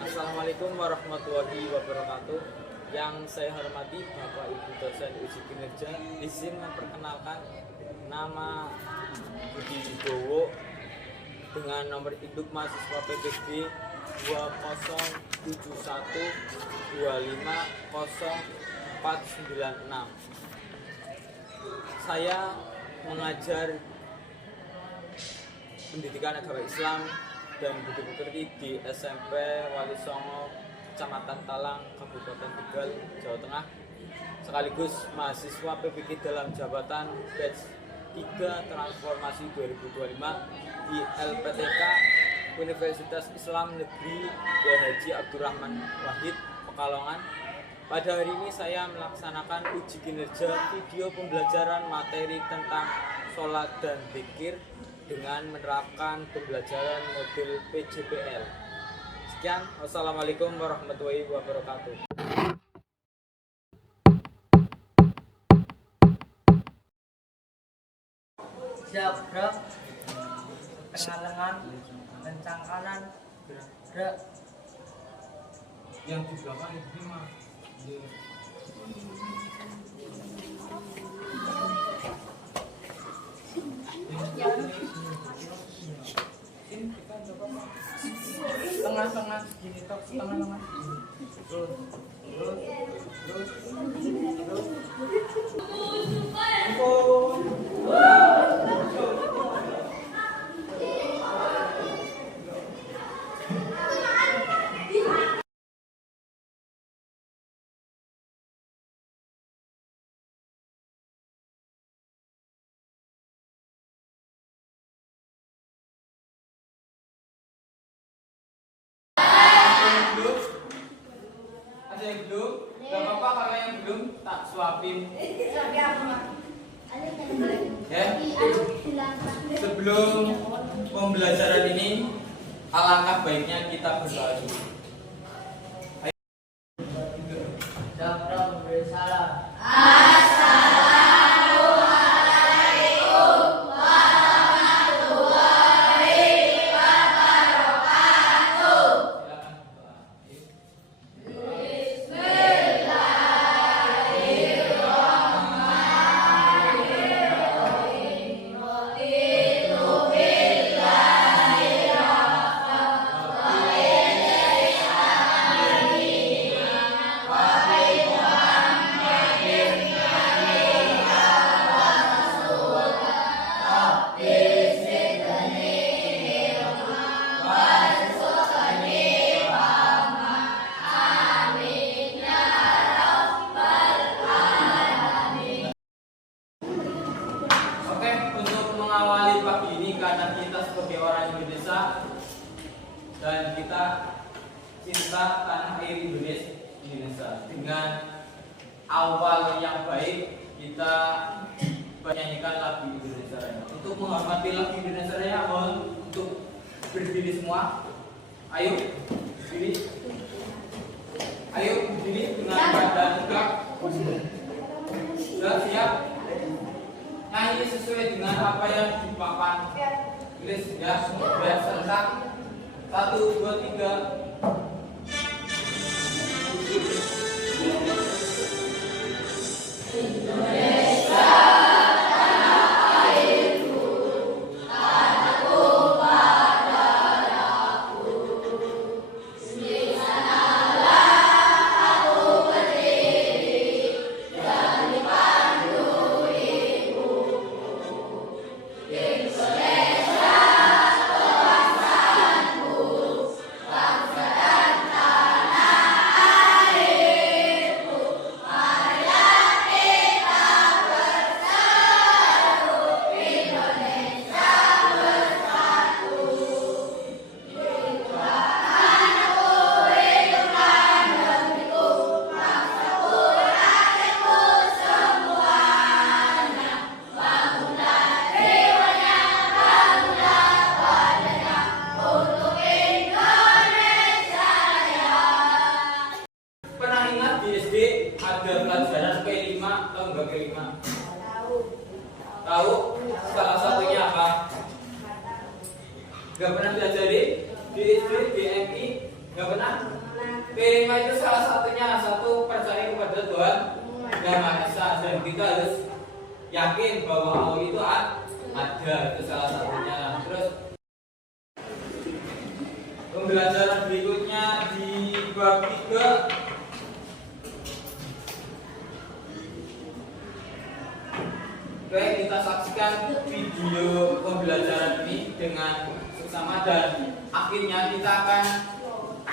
Assalamualaikum warahmatullahi wabarakatuh. Yang saya hormati Bapak Ibu dosen uji kinerja, izin memperkenalkan nama Budi Wibowo dengan nomor induk mahasiswa PPB 2071250496. Saya mengajar pendidikan agama Islam dan budi pekerti di SMP Wali Songo, Kecamatan Talang, Kabupaten Tegal, Jawa Tengah, sekaligus mahasiswa PPG dalam jabatan batch 3 transformasi 2025 di LPTK Universitas Islam Negeri Kiai Haji Abdurrahman Wahid, Pekalongan. Pada hari ini saya melaksanakan uji kinerja video pembelajaran materi tentang sholat dan zikir dengan menerapkan pembelajaran modul PJPL. Sekian, wassalamualaikum warahmatullahi wabarakatuh. Siap, gerak. Tengah lengan, kencang kanan, gerak. Yang di belakang ini mah. Tengah-tengah gini tok, tengah-tengah. Terus. Ada yang belum? Gak apa-apa kalau yang belum tak suapin. Ya. Sebelum pembelajaran ini, alangkah baiknya kita berdoa dulu. Siap, gerak, memberi salam. Oke, untuk mengawali pagi ini karena kita sebagai orang Indonesia dan kita cinta tanah air Indonesia, dengan awal yang baik kita menyanyikan lagu Indonesia Raya. Untuk menghormati lagu Indonesia Raya, mohon untuk berdiri semua. Ayo berdiri. Ayo berdiri dengan badan tegak. Sudah siap? Nyanyi sesuai dengan apa yang di papan tulis ya, biar serentak. 1, 2, 3. Tahu salah satunya apa? Gak pernah diajari di SD, di MI, gak pernah. Kelima itu salah satunya, satu percaya kepada Tuhan Yang Maha Esa, dan kita harus yakin bahwa Allah itu ada, itu salah satunya. Terus pembelajaran berikutnya di bab 3. Baik, kita saksikan video pembelajaran ini dengan seksama dan akhirnya kita akan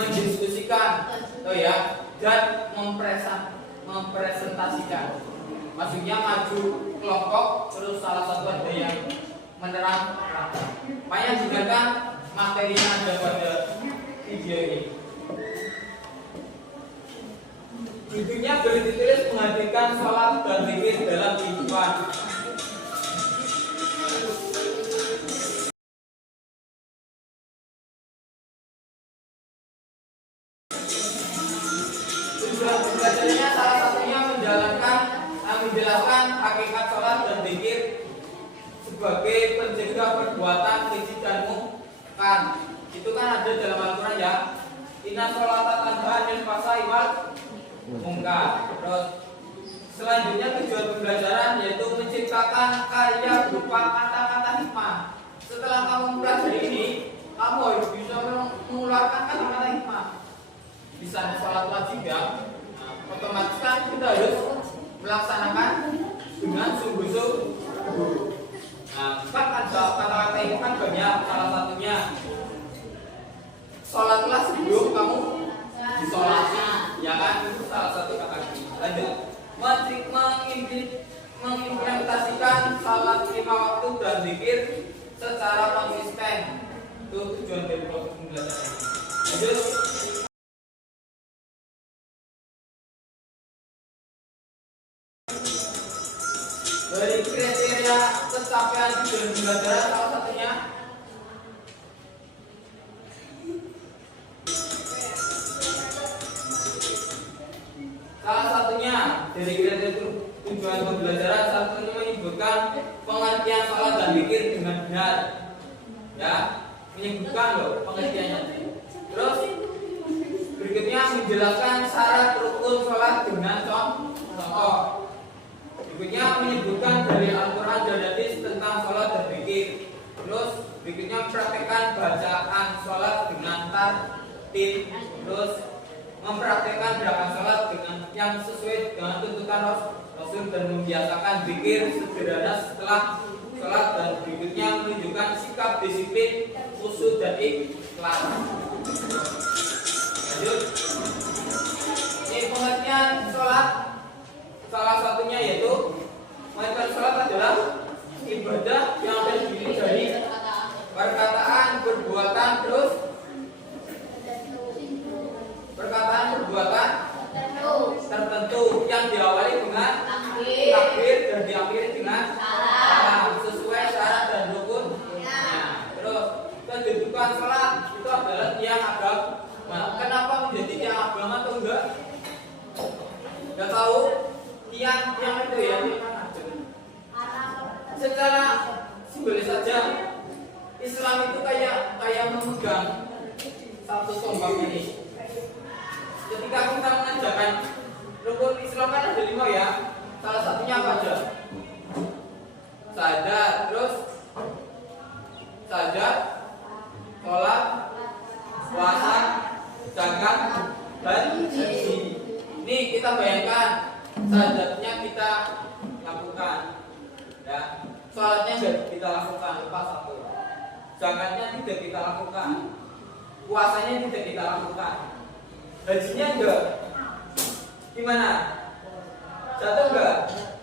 mendiskusikan dan mempresentasikan. Maksudnya maju kelompok, terus salah satu ada yang menerang. Makanya dengarkan materinya ada pada video ini. Judulnya boleh ditulis menghadirkan sholat dan zikir dalam kehidupan. Tujuan pembelajarannya salah satunya menjelaskan hakikat sholat dan zikir sebagai pencegah perbuatan keji dan munkar. Itu kan ada dalam Al-Quran ya. Inna sholata tanha anil fahsya'i wal munkar. Terus selanjutnya tujuan pembelajaran yaitu menciptakan karya berupa kata-kata hikmah. Setelah kamu mempelajari ini, kamu harus bisa mengeluarkan kata-kata hikmah. Misalnya sholat wajib ya, otomatis kan kita harus melaksanakan dengan sungguh-sungguh. Kan ada kata-kata itu kan banyak, salah satunya sholatlah sebelum kamu disolati, ya kan, itu salah satu kata. Lanjut, mengimplementasikan salat 5 waktu dan zikir secara konsisten. Itu tujuan dari pembelajaran. Lanjut. Dari kriteria pencapaian tujuan pembelajaran salah satunya dari kriteria tujuan pembelajaran satunya menyebutkan pengertian salat dan zikir dengan benar. Ya, menyebutkan loh pengertiannya. Terus berikutnya menjelaskan syarat rukun salat dengan contoh. Berikutnya menyebutkan dari Al-Quran dan hadis tentang salat dan zikir. Terus berikutnya mempraktekkan bacaan salat dengan tartil. Terus mempraktekkan gerakan salat dengan yang sesuai dengan tuntutan Rasul dan membiasakan zikir sederhana setelah salat, dan berikutnya menunjukkan sikap disiplin, khusyuk dan ikhlas. Lanjut. Ini pengertian salat. Salah satunya yaitu pengertian salat adalah ibadah yang terdiri dari perkataan, perbuatan, terus perkataan perbuatan tertentu yang diawali dengan takbir dan diakhiri dengan salam sesuai syarat dan rukunnya. Terus kedudukan salat itu adalah tiang agama. Kenapa menjadi tiang agama atau enggak? Enggak tahu. Tiang itu ya. Secara simbolis saja, Islam itu kayak memegang satu tombak ini. Ketika kita mengerjakan rukun Islam kan ada 5 ya. Salah satunya apa aja? Syahadat, terus syahadat, sholat, puasa, zakat, dan haji. Ini kita bayangkan syahadatnya kita lakukan, ya. Sholatnya kita lakukan, lupa satu. Zakatnya tidak kita lakukan, puasanya tidak kita lakukan. Hajinya enggak. Gimana? Jatuh enggak?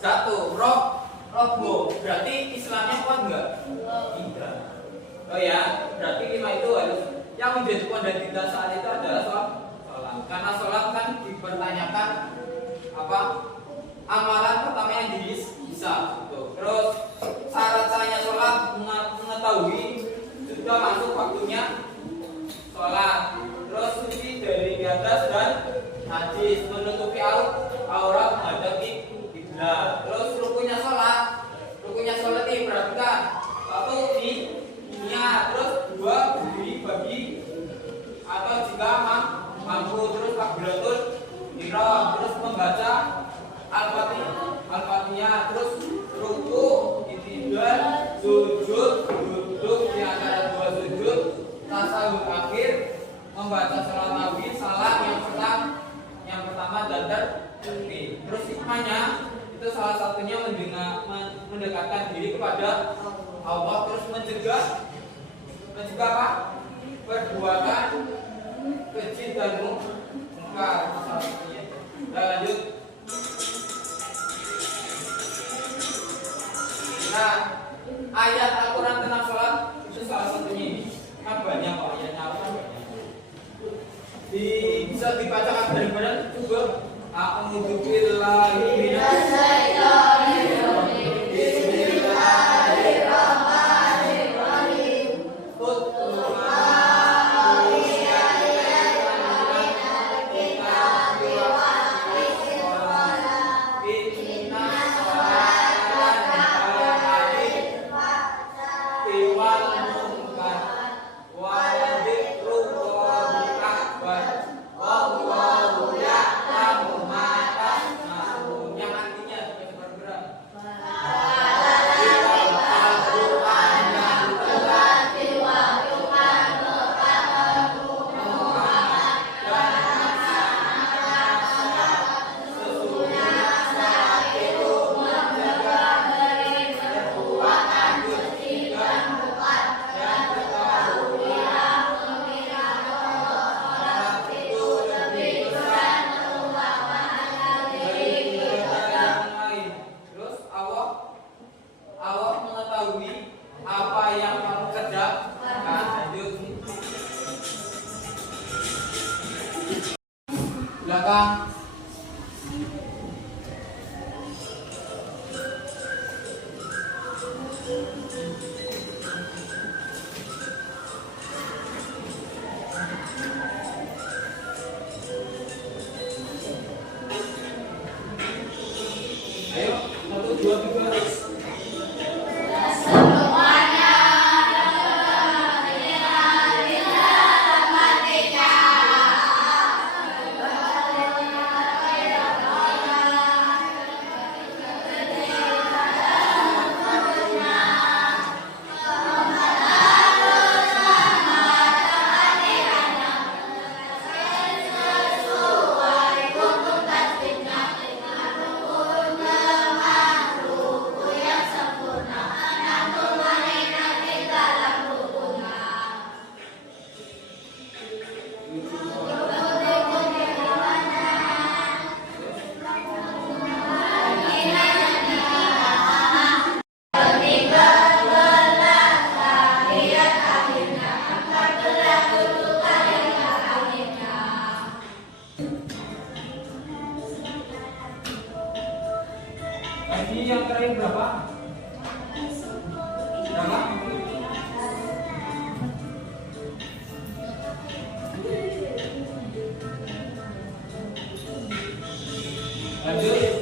Jatuh. Robo. Berarti Islamnya kuat enggak? Tidak. Oh ya, berarti 5 itu harus yang menjadi pondasi saat itu adalah sholat. Karena sholat kan dipertanyakan apa? Amalan pertama yang bisa. Terus syarat-syaratnya sholat mengetahui sudah masuk waktunya sholat. Terus suci dari atas dan najis, menutupi aurat menghadapi kiblat. Terus rukunnya sholat membaca Al-Fatihah, terus ruku, i'tidal, sujud, duduk di antara dua sujud, tasawuf akhir, membaca salat Nabi, salam yang pertama dan tertib. Terus hikmahnya itu salah satunya mendekatkan diri kepada Allah, terus mencegah apa? Perbuatan keji dan mungkar, salah satunya. Nah, lanjut. Nah, ayat Al-Quran tentang sholat itu salah satunya ini. Kan banyak kok ayatnya, kan banyak. Bisa dibacakan bareng-bareng juga. A'udzu billahi minasy syaithanir rajim. Bismillahirrahmanirrahim. Yang artinya bergerak. Terus Allah mengetahui apa yang kamu kerjakan. Lanjut. Belakang. Ayo, 1, 2, 3. Ini yang terakhir berapa? Berapa? Lanjut.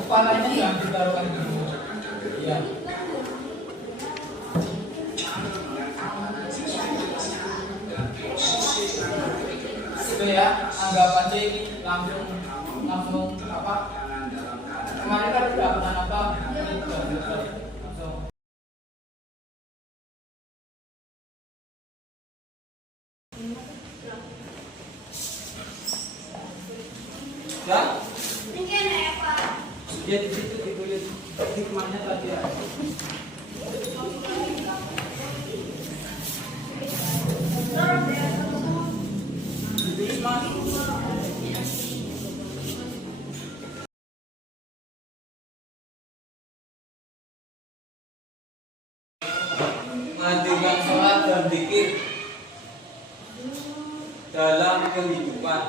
Kepalanya jangan ditaruhkan dulu. Iya. Itu ya, anggap aja ini langsung apa? Kemarin kan udah pernah apa? Ini udah selesai. Langsung. Ya? Dia di situ ditulis hikmahnya tadi ya. Ditulis mas. Menghadirkan sholat dan zikir dalam kehidupan.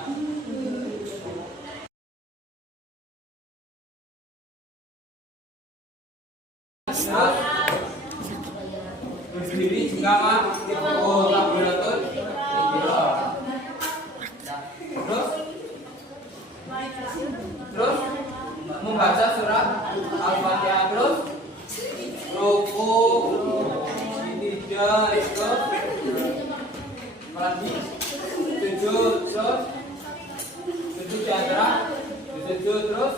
Berdiri jika takbiratul ihram. Terus membaca surat Al-Fatihah, terus ruku, sujud, terus lagi sujud, terus sujud chandra, sujud terus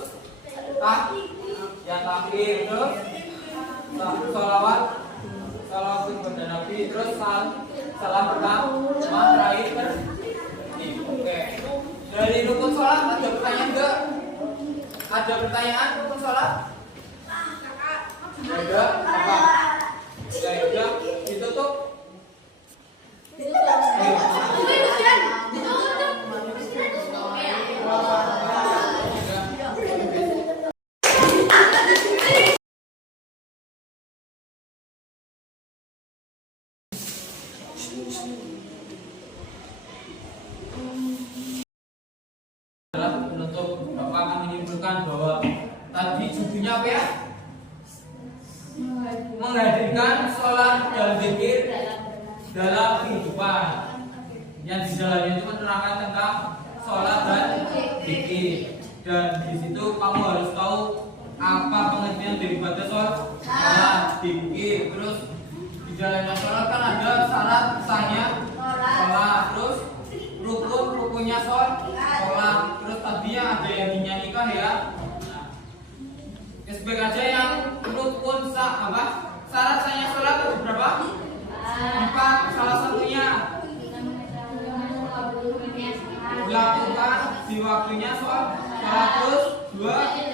yang takhir, terus sholawat kepada Nabi, terus salam pertama terakhir oke. Dari rukun sholat ada pertanyaan enggak? Ada pertanyaan rukun sholat? Ada apa? Ya udah ditutup. Adalah penutup, Bapak akan menyimpulkan bahwa tadi judulnya apa ya? Menghadirkan sholat dan zikir dalam kehidupan. Yang di dalamnya itu menerangkan tentang sholat dan zikir. Dan di situ kamu harus tahu apa pengertian daripada sholat, zikir. Terus di dalamnya sholat kan ada syarat sahnya sholat, terus rukunnya sholat, terus tadinya ada yang dinyanyikan ya. Sebut aja yang rukun syarat sahnya sholat itu berapa? 4. Salah satunya dilakukan di waktunya sholat, terus 2